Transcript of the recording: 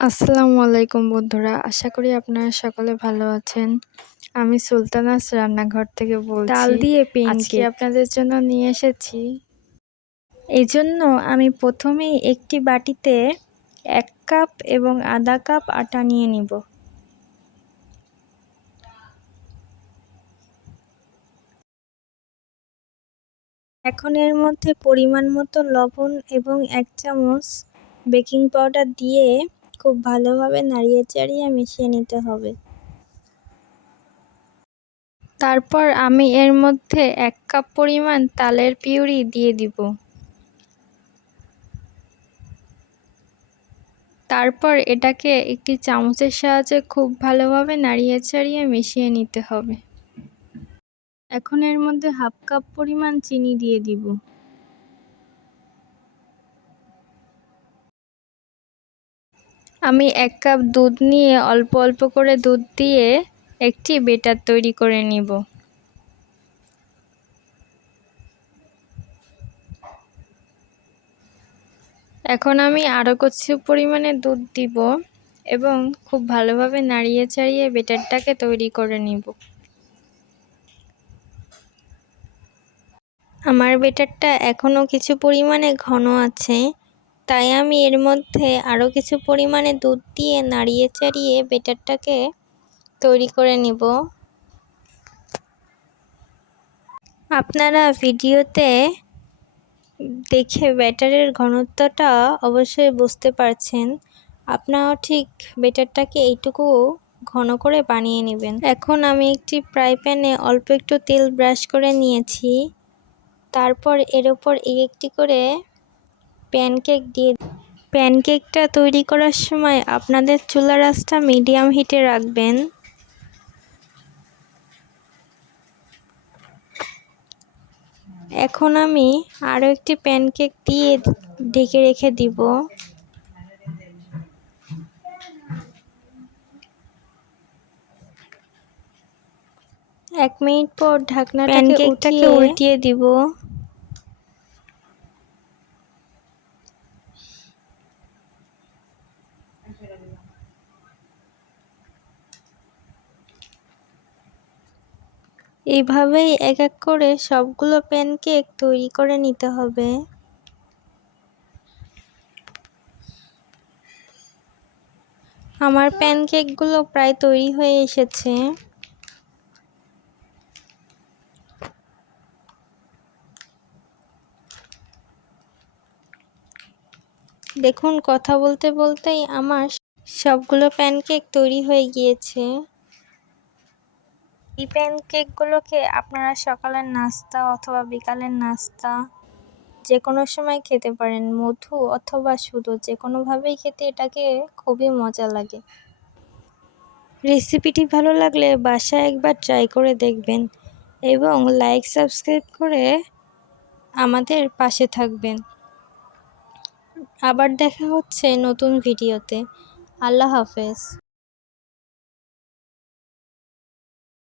আসসালামু আলাইকুম বন্ধুরা, আশা করি আপনারা সকলে ভালো আছেন। আমি সুলতানাস রান্নাঘর থেকে বলছি। ডাল দিয়ে আজকে প্যানকেক। আপনাদের জন্য নিয়ে এসেছি। এই জন্য আমি প্রথমেই একটি বাটিতে 1 কাপ এবং আধা কাপ আটা নিয়ে নিব। এখন এর মধ্যে পরিমাণ মতো লবণ এবং 1 চামচ বেকিং পাউডার দিয়ে খুব ভালোভাবে নাড়িয়ে চাড়িয়ে মিশিয়ে নিতে হবে। তারপর আমি এর মধ্যে 1 কাপ পরিমাণ তালের পিউরি দিয়ে দিব। তারপর এটাকে একটি চামচের সাহায্যে খুব ভালোভাবে নাড়িয়ে চাড়িয়ে মিশিয়ে নিতে হবে। এখন এর মধ্যে 1/2 কাপ পরিমাণ চিনি দিয়ে দিব। আমি 1 কাপ দুধ নিয়ে অল্প অল্প করে দুধ দিয়ে একটি ব্যাটার তৈরি করে নিব। এখন আমি আরও কিছু পরিমাণে দুধ দিব এবং খুব ভালোভাবে নাড়িয়ে চাড়িয়ে ব্যাটারটাকে তৈরি করে নিব। আমার ব্যাটারটা এখনও কিছু পরিমাণে ঘন আছে, তাই আমি এর মধ্যে আরও কিছু পরিমাণে দুধ দিয়ে নাড়িয়ে চাড়িয়ে ব্যাটারটাকে তৈরি করে নিব। আপনারা ভিডিওতে দেখে ব্যাটারের ঘনত্বটা অবশ্যই বুঝতে পারছেন। আপনারাও ঠিক ব্যাটারটাকে এইটুকু ঘন করে বানিয়ে নেবেন। এখন আমি একটি ফ্রাই প্যানে অল্প একটু তেল ব্রাশ করে নিয়েছি। তারপর এর উপর একটি করে প্যানকেক দিয়ে প্যানকেকটা তৈরি করার সময় আপনাদের চুলার আঁচটা মিডিয়াম হিটে রাখবেন। এখন আমি আরও একটি প্যানকেক দিয়ে ঢেকে রেখে দিব। এক মিনিট পর ঢাকনাটাকে উল্টিয়ে দিব। এইভাবেই এক এক করে সবগুলো প্যানকেক তৈরি করে নিতে হবে। আমার প্যানকেকগুলো প্রায় তৈরি হয়ে এসেছে। দেখুন, কথা বলতে বলতেই আমার সবগুলো প্যানকেক তৈরি হয়ে গিয়েছে। এই প্যানকেকগুলোকে আপনারা সকালের নাস্তা অথবা বিকালের নাস্তা যে কোনো সময় খেতে পারেন। মধু অথবা শুধু যে কোনোভাবেই খেতে এটাকে খুবই মজা লাগে। রেসিপিটি ভালো লাগলে বাসায় একবার ট্রাই করে দেখবেন এবং লাইক সাবস্ক্রাইব করে আমাদের পাশে থাকবেন। আবার দেখা হচ্ছে নতুন ভিডিওতে। আল্লাহ হাফেজ।